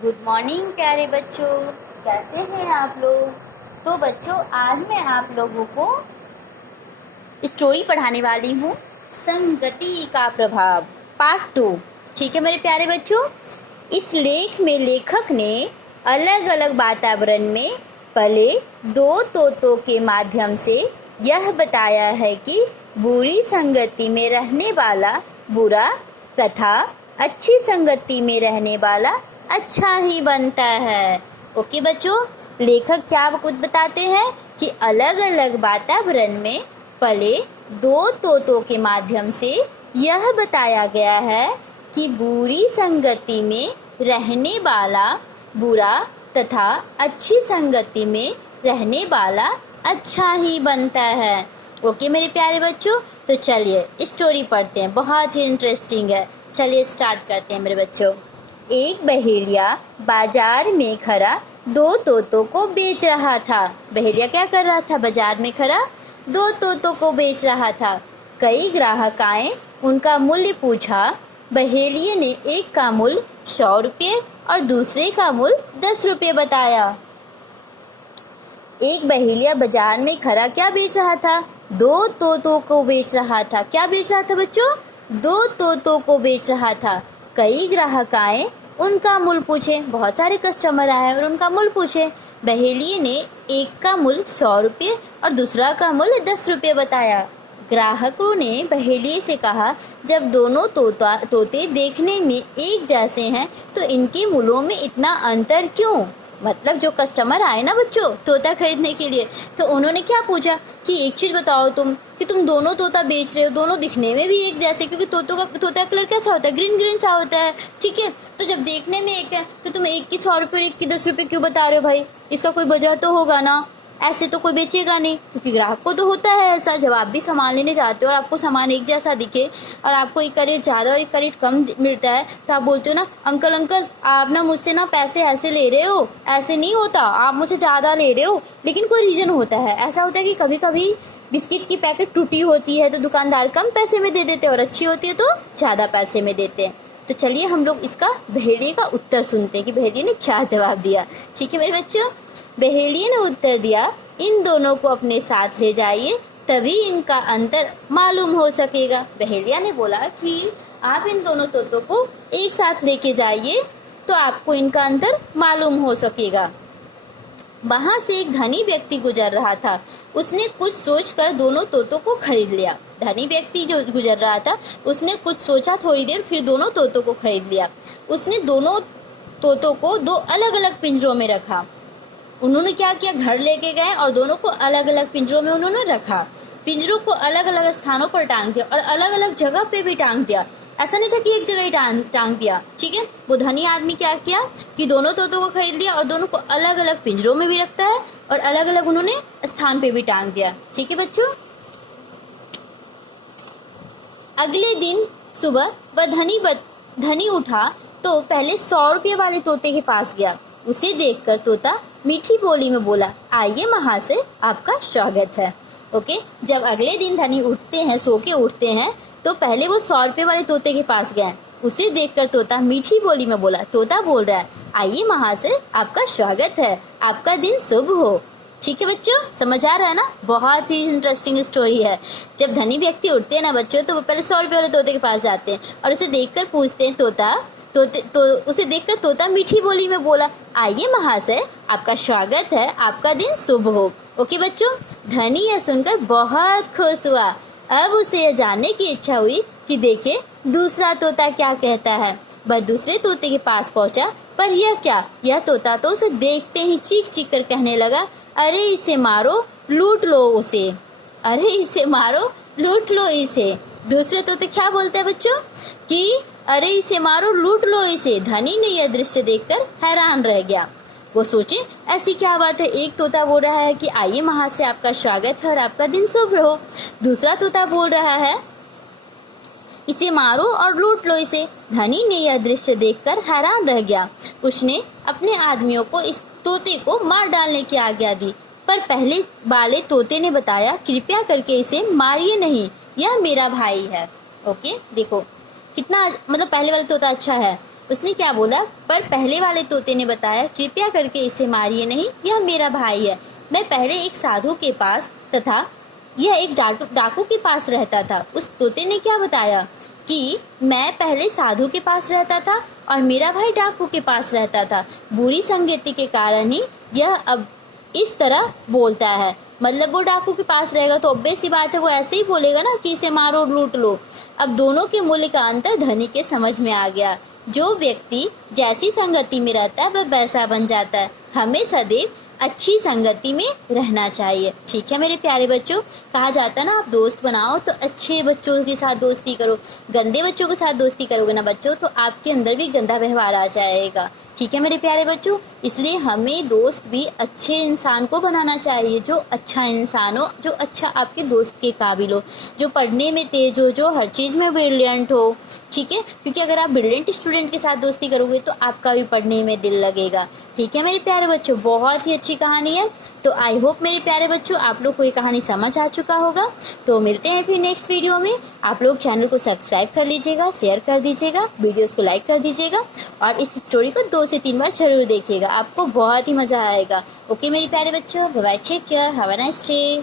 Good morning प्यारे बच्चों, कैसे हैं आप लोग। तो बच्चों, आज मैं आप लोगों को स्टोरी पढ़ाने वाली हूँ, संगति का प्रभाव, पार्ट 2। ठीक है मेरे प्यारे बच्चों। इस लेख में लेखक ने अलग अलग वातावरण में पले दो तोतों के माध्यम से यह बताया है कि बुरी संगति में रहने वाला बुरा तथा अच्छी संगति में रहने वाला अच्छा ही बनता है। ओके बच्चों, लेखक क्या कुछ बताते हैं कि अलग अलग वातावरण में पले दो तोतों के माध्यम से यह बताया गया है कि बुरी संगति में रहने वाला बुरा तथा अच्छी संगति में रहने वाला अच्छा ही बनता है। ओके मेरे प्यारे बच्चों, तो चलिए स्टोरी पढ़ते हैं, बहुत ही इंटरेस्टिंग है। चलिए स्टार्ट करते हैं मेरे बच्चों। एक बहेलिया बाजार में खड़ा दो तोतों को बेच रहा था। बहेलिया क्या कर रहा था? बाजार में खड़ा दो तोतों को बेच रहा था। कई ग्राहक आए, उनका मूल्य पूछा। बहेलिये ने एक का मूल्य 100 रुपये और दूसरे का मूल्य 10 रुपये बताया। एक बहेलिया बाजार में खड़ा क्या बेच रहा था? दो तोतों को बेच रहा था। क्या बेच रहा था बच्चों? दो तोतों को बेच रहा था। कई ग्राहक आए, उनका मूल्य पूछे। बहुत सारे कस्टमर आए और उनका मूल्य पूछे। बहेलिये ने एक का मूल्य 100 रुपये और दूसरा का मूल्य 10 रुपये बताया। ग्राहकों ने बहेलिये से कहा, जब दोनों तोते देखने में एक जैसे हैं तो इनके मूल्यों में इतना अंतर क्यों? मतलब जो कस्टमर आए ना बच्चों तोता खरीदने के लिए, तो उन्होंने क्या पूछा कि एक चीज़ बताओ कि तुम दोनों तोता बेच रहे हो, दोनों दिखने में भी एक जैसे, क्योंकि तोता का कलर कैसा होता है? ग्रीन ग्रीन सा होता है। ठीक है, तो जब देखने में एक है तो तुम एक की 100 रुपये और एक की 10 रुपये क्यों बता रहे हो भाई? इसका कोई वजह तो होगा ना, ऐसे तो कोई बेचेगा नहीं। क्योंकि ग्राहक को तो होता है ऐसा, जब आप भी सामान लेने जाते हो और आपको सामान एक जैसा दिखे और आपको एक का रेट ज़्यादा और एक का रेट कम मिलता है तो आप बोलते हो ना, अंकल आप ना मुझसे ना पैसे ऐसे ले रहे हो, ऐसे नहीं होता, आप मुझसे ज़्यादा ले रहे हो। लेकिन कोई रीज़न होता है। ऐसा होता है कि कभी कभी बिस्किट की पैकेट टूटी होती है तो दुकानदार कम पैसे में दे देते हैं और अच्छी होती है तो ज़्यादा पैसे में देते हैं। तो चलिए हम लोग इसका बहेलिये का उत्तर सुनते हैं कि बहेलिये ने क्या जवाब दिया। ठीक है मेरे बच्चों, बहेलिये ने उत्तर दिया, इन दोनों को अपने साथ ले जाइए, तभी इनका अंतर मालूम हो सकेगा। बहेलिया ने बोला कि आप इन दोनों तोतों को एक साथ लेके जाइए तो आपको इनका अंतर मालूम हो सकेगा। वहां से एक धनी व्यक्ति गुजर रहा था। उसने कुछ सोचकर दोनों तोतों को खरीद लिया। धनी व्यक्ति जो गुजर रहा था उसने कुछ सोचा थोड़ी देर, फिर दोनों तोतों को खरीद लिया। उसने दोनों तोतों को दो अलग अलग पिंजरों में रखा। उन्होंने क्या किया, घर लेके गए और दोनों को अलग अलग पिंजरों में उन्होंने रखा। पिंजरों को अलग अलग स्थानों पर टांग दिया और अलग अलग जगह पे भी टांग दिया। ऐसा नहीं था कि एक जगह ही टांग दिया। ठीक है, वो धनी आदमी क्या किया कि दोनों तोतों को खरीद लिया और दोनों को अलग अलग पिंजरों में भी रखता है और अलग अलग उन्होंने स्थान पे भी टांग दिया। ठीक है बच्चों, अगले दिन सुबह वह धनी उठा तो पहले 100 रुपये वाले तोते के पास गया। उसे देखकर तोता मीठी बोली में बोला, आइए महाशय, आपका स्वागत है। ओके, जब अगले दिन धनी उठते हैं, सो के उठते हैं, तो पहले वो 100 रुपये वाले तोते के पास गए। उसे देखकर तोता मीठी बोली में बोला, तोता बोल रहा है, आइए महाशय, आपका स्वागत है, आपका दिन शुभ हो। ठीक है बच्चों, समझ आ रहा है ना? बहुत ही इंटरेस्टिंग स्टोरी है। जब धनी व्यक्ति उठते हैं ना बच्चों, तो वो पहले 100 रुपये वाले तोते के पास जाते हैं और उसे देखकर पूछते हैं उसे देखकर तोता मीठी बोली में बोला, आइए महाशय, आपका स्वागत है, आपका दिन शुभ हो। ओके बच्चों, धनी यह सुनकर बहुत खुश हुआ। अब उसे यह जानने की इच्छा हुई कि देखे दूसरा तोता क्या कहता है। वह दूसरे तोते के पास पहुंचा, पर यह क्या, यह तोता तो उसे देखते ही चीख चीख कर कहने लगा, अरे इसे मारो, लूट लो उसे, अरे इसे मारो, लूट लो इसे। दूसरे तोते क्या बोलते हैं बच्चों कि अरे इसे मारो, लूट लो इसे। धनी ने यह दृश्य देखकर हैरान रह गया। वो सोचे, ऐसी क्या बात है, एक तोता बोल रहा है कि आइए महाशय, आपका स्वागत है और आपका दिन शुभ हो। दूसरा तोता बोल रहा है इसे मारो और लूट लो इसे। धनी ने यह दृश्य देखकर हैरान रह गया। उसने अपने आदमियों को इस तोते को मार डालने की आज्ञा दी, पर पहले वाले तोते ने बताया, कृपया करके इसे मारिए नहीं, यह मेरा भाई है। ओके, देखो कितना, मतलब पहले वाला तोता अच्छा है उसने क्या बोला, पर पहले वाले तोते ने बताया, कृपया करके इसे मारिए नहीं, यह मेरा भाई है। मैं पहले एक साधु के पास तथा यह एक डाकू के पास रहता था। उस तोते ने क्या बताया कि मैं पहले साधु के पास रहता था और मेरा भाई डाकू के पास रहता था। बुरी संगति के कारण ही यह अब इस तरह बोलता है। मतलब वो डाकू के पास रहेगा तो ऑब्वियस सी बात है, वो ऐसे ही बोलेगा ना कि इसे मारो लूट लो। अब दोनों के मूल्य का अंतर धनी के समझ में आ गया। जो व्यक्ति जैसी संगति में रहता है वह वैसा बन जाता है। हमें सदैव अच्छी संगति में रहना चाहिए। ठीक है मेरे प्यारे बच्चों, कहा जाता है ना, आप दोस्त बनाओ तो अच्छे बच्चों के साथ दोस्ती करो, गंदे बच्चों के साथ दोस्ती करोगे ना बच्चों तो आपके अंदर भी गंदा व्यवहार आ जाएगा। ठीक है मेरे प्यारे बच्चों, इसलिए हमें दोस्त भी अच्छे इंसान को बनाना चाहिए, जो अच्छा इंसान हो, जो अच्छा आपके दोस्त के काबिल हो, जो पढ़ने में तेज हो, जो हर चीज़ में ब्रिलियंट हो। ठीक है, क्योंकि अगर आप ब्रिलियंट स्टूडेंट के साथ दोस्ती करोगे तो आपका भी पढ़ने में दिल लगेगा। ठीक है मेरे प्यारे बच्चों, बहुत ही अच्छी कहानी है। तो आई होप मेरे प्यारे बच्चों आप लोग को ये कहानी समझ आ चुका होगा। तो मिलते हैं फिर नेक्स्ट वीडियो में। आप लोग चैनल को सब्सक्राइब कर लीजिएगा, शेयर कर दीजिएगा, वीडियोस को लाइक कर दीजिएगा और इस स्टोरी को 2 से 3 बार जरूर देखिएगा, आपको बहुत ही मज़ा आएगा। ओके मेरे प्यारे बच्चों, bye bye, take care, have a nice day.